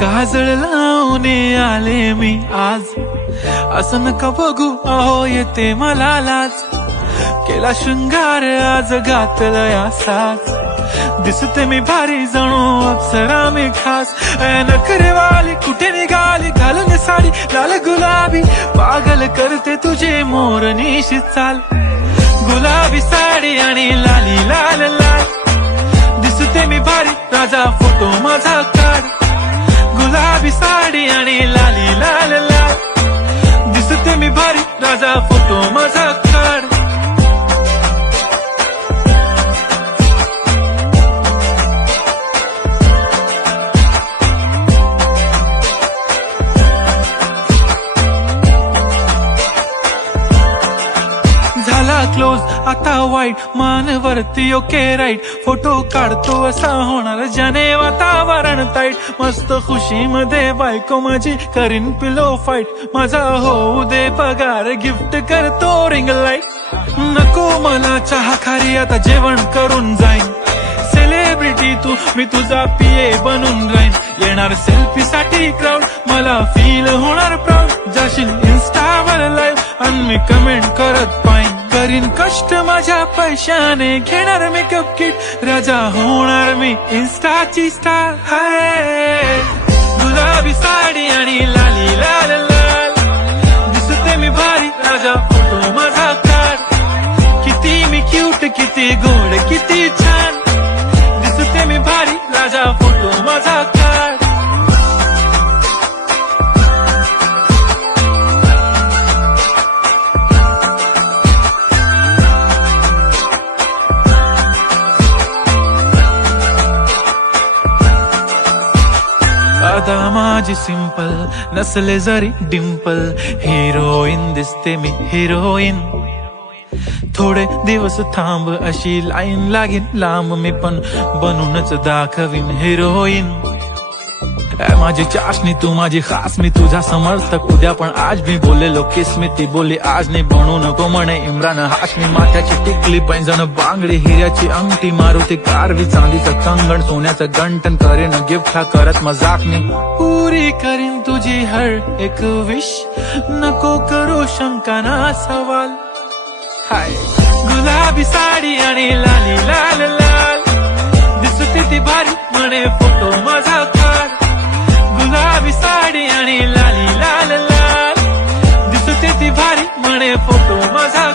काजळ लावून आले मी आज, असं नका बघू अहो येते मला लाज. केला शृंगार आज घातलंय असाच, दिसते मी भारी जणू अप्सरा मी खास. नखरेवाली कुठे निघाली घालून साडी लाल गुलाबी, पागल करते तुझे मोरनीशी चाल. गुलाबी साडी आणि लाली लाल लाल, दिसते मी भारी राजा फोटो माझा काढ. गुलाबी साडी आणि लाली लाल लाल, दिसते मी भारी राजा फोटो माझा काढ. झाला क्लोज आता वाईट, मान वरती ओके राईट. फोटो काढतो असा होणार ज्याने वातावरण ताईट. मस्त खुशी मध्ये बायको माझी करीन पिलो फाईट. माझा होऊ दे पगार गिफ्ट करतो रिंग लाईट. नको मला चहा खारी आता जेवण करून जाईन. सेलिब्रिटी तू मी तुझा पिये बनून राहीन. येणार सेल्फी साठी क्राऊड मला फील होणार प्राऊड. जाशील इन्स्टावर लाईव्ह आणि मी कमेंट करत पाईन. करीन कष्ट माझ्या पैशाने घेणार मेकअप किट. राजा होणार मी इन्स्टाची स्टार. हाय गुलाबी साडी आणि लाली लाल लाल, दिसते मी भारी राजा फोटो माझा काढ. किती मी क्यूट किती गोड किती छान, दिसते मी भारी राजा फोटो माझा काढ. आता माझी सिंपल नसले जरी डिंपल, हिरोईन दिसते मी हिरोईन. थोडे दिवस थांब अशी लाईन लागेल लांब, मी पण बनूनच दाखवीन हिरोईन. माझी चाशनी तू माझी खास, मी तुझा समर्थक उद्या पण आज. मी बोललेलो किस मी ती बोलली आज नाही. बनू नको म्हणे इम्रान हाशमी. माथ्याची टिकली पैंजण बांगडी, हिऱ्याची अंगठी, मारुती कारवी, चांदीचं कंगण, सोन्याचं गंटन. करेन गिफ्ट हा करत मजाकनी. पुरी करीन तुझी हर एक विश, नको करू शंका ना सवाल. हाय गुलाबी साडी आणि लाली लाल लाल, दिसते ती भारी म्हणे फोटो माझा काढ. गुलाबी साडी आणि लाली लाल लाल, दिसते ती भारी म्हणे फोटो माझा